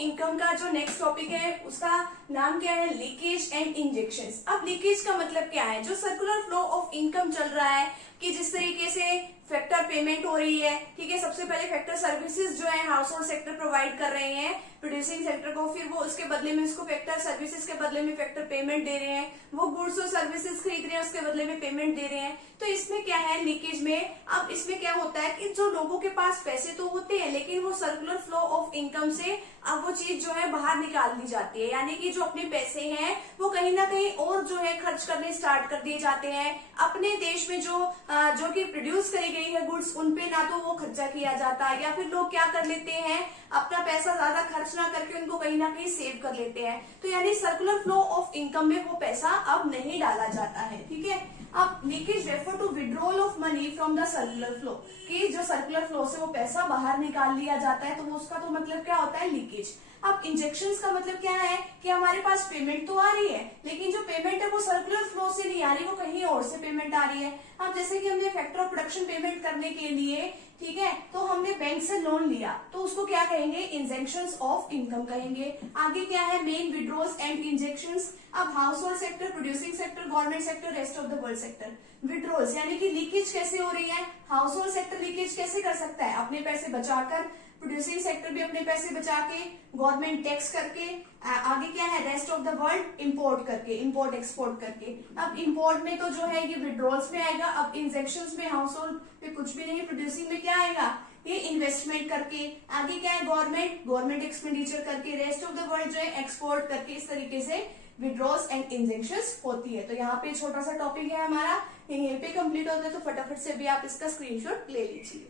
Income का जो next topic है उसका नाम क्या है, लीकेज एंड इंजेक्शंस। अब लीकेज का मतलब क्या है, जो सर्कुलर फ्लो ऑफ इनकम चल रहा है कि जिस तरीके से फैक्टर पेमेंट हो रही है, ठीक है। सबसे पहले फैक्टर सर्विसेज जो है हाउस होल्ड सेक्टर प्रोवाइड कर रहे हैं प्रोड्यूसिंग सेक्टर को, फिर वो उसके बदले में उसको फैक्टर सर्विसेज के बदले में फैक्टर पेमेंट दे रहे हैं, वो गुड्स और सर्विसेज खरीद रहे हैं उसके बदले में पेमेंट दे रहे हैं। तो इसमें क्या है लीकेज में, अब इसमें क्या होता है कि जो लोगों के पास पैसे तो होते हैं लेकिन वो सर्कुलर फ्लो ऑफ इनकम से अब वो चीज जो है बाहर निकाल दी जाती है, यानी कि जो अपने पैसे हैं वो कहीं ना कहीं और जो है खर्च करने स्टार्ट कर दिए जाते हैं। अपने देश में जो कि प्रोड्यूस करी गई है गुड्स उन पे ना तो वो खर्चा किया जाता है, या फिर लोग क्या कर लेते हैं अपना पैसा ज्यादा खर्च ना करके उनको कहीं ना कहीं सेव कर लेते हैं। तो यानी सर्कुलर फ्लो ऑफ इनकम में वो पैसा अब नहीं डाला जाता है, ठीक है। अब leakage refer to withdrawal of money from the circular flow, कि जो सर्कुलर फ्लो से वो पैसा बाहर निकाल लिया जाता है, तो वो उसका तो मतलब क्या होता है लीकेज। अब इंजेक्शंस का मतलब क्या है कि हमारे पास पेमेंट तो आ रही है लेकिन जो पेमेंट है वो सर्कुलर फ्लो से नहीं आ रही, वो कहीं और से पेमेंट आ रही है। अब जैसे कि हमने फैक्टर ऑफ प्रोडक्शन पेमेंट करने के लिए, ठीक है, तो हमने बैंक से लोन लिया तो उसको क्या कहेंगे, इंजेक्शंस ऑफ इनकम कहेंगे। आगे क्या है, मेन विड्रॉल्स एंड इंजेक्शंस। अब house hold sector, producing sector, government sector, rest of the world sector. Withdrawals यानी कि लीकेज कैसे हो रही है, हाउस होल्ड सेक्टर लीकेज कैसे कर सकता है, अपने पैसे बचाकर, प्रोड्यूसिंग सेक्टर भी अपने पैसे बचा के, गवर्नमेंट टैक्स करके, आगे क्या है rest of the world import करके, इंपोर्ट एक्सपोर्ट करके। अब इंपोर्ट में तो जो है ये विड्रॉल्स में आएगा, अब इंजेक्शंस में हाउस होल्ड पे कुछ भी नहीं, प्रोड्यूसिंग में क्या आएगा, ये इन्वेस्टमेंट करके, आगे क्या है गवर्नमेंट एक्सपेंडिचर करके, रेस्ट ऑफ द वर्ल्ड जो है एक्सपोर्ट करके। इस तरीके से विड्रॉल्स एंड इंजेक्शंस होती है। तो यहाँ पे छोटा सा टॉपिक है हमारा, यहीं पे कंप्लीट होता है, तो फटाफट से भी आप इसका स्क्रीनशॉट ले लीजिए।